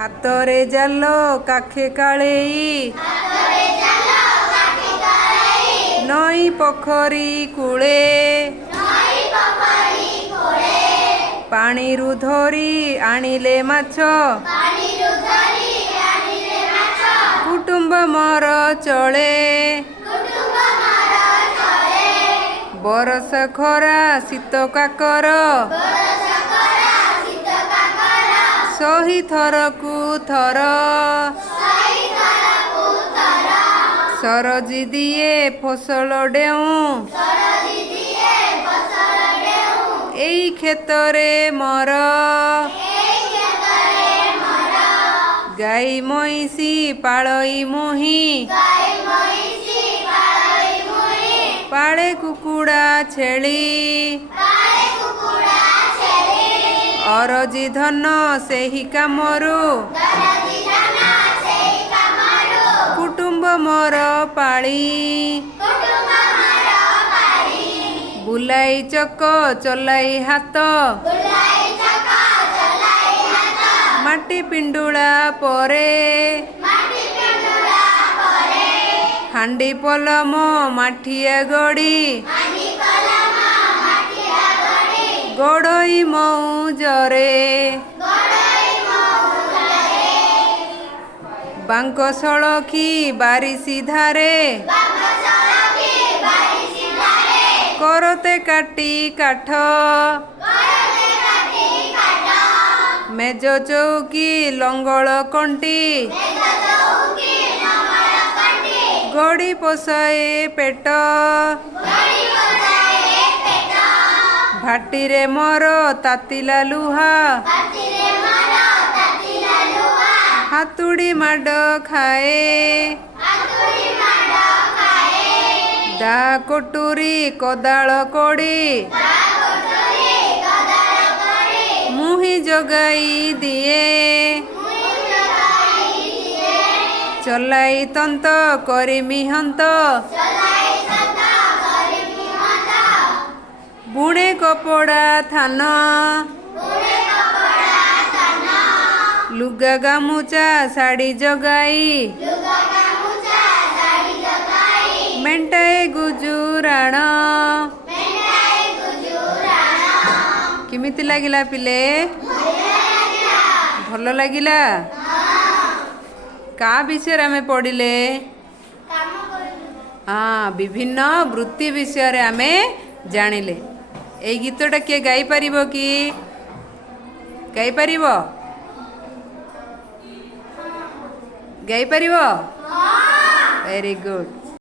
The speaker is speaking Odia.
ହାତରେ ଜାଲ କାଖେ କାଳେଇ, ନଈ ପୋଖରୀ କୂଳେ, ପାଣିରୁ ଧରି ଆଣିଲେ ମାଛ, କୁଟୁମ୍ବ ମୋର ଚଳେ। ବରଷ ଖରା ଶୀତ କାକର, ସହି ଥରକୁ ଥର, ସରଜି ଦିଏ ଫସଲ ଡେଉଁ, ଏଇ କ୍ଷେତରେ ମୋର। ଗାଈ ମଇଁଷି ପାଳଇ ମୁହିଁ, ପାଳେ କୁକୁଡ଼ା ଛେଳି, ଅରଜି ଧନ ସେହି କାମରୁ, କୁଟୁମ୍ବ ମୋର ପାଳି। ବୁଲାଇ ଚକ ଚଲାଇ ହାତ, ମାଟି ପିଣ୍ଡୁଳା ପରେ, ହାଣ୍ଡି ପଲମ ମାଠିଆ ଗଡ଼ି, ଗଡ଼ଇ ମଉଜରେ, ବାଙ୍କ ସଳଖି ବାରିଶି ଧାରେ, କରତେ କାଟି କାଠ, ମେଜ ଚୌକି ଲଙ୍ଗଳ କଣ୍ଟି, ଗଡ଼ି ପୋଷାଏ ପେଟ, ଭାଟିରେ ମୋର ତାତିଲା ଲୁହା, ହାତୁଡ଼ି ମାଡ଼ ଖାଏ, ଦା କଟୁରୀ କୋଦାଳ କୋଡ଼ି, ମୁହିଁ ଯୋଗାଇ ଦିଏ, ଚଲାଇ ତନ୍ତ କରିମି ହନ୍ତ, ବୁଣେ କପଡ଼ା ଥାନ, ଲୁଗା ଗାମୁଚା ଶାଢ଼ୀ ଯୋଗାଇ, ମେଣ୍ଟାଏ ଗୁଜୁରାଣ। କେମିତି ଲାଗିଲା ପିଲେ? ଭଲ ଲାଗିଲା? କା ବିଷୟରେ ଆମେ ପଢ଼ିଲେ? ବିଭିନ୍ନ ବୃତ୍ତି ବିଷୟରେ ଆମେ ଜାଣିଲେ। ଏଇ ଗୀତଟା କିଏ ଗାଇପାରିବ କି? ଗାଇପାରିବ? ଗାଇପାରିବ? Very good.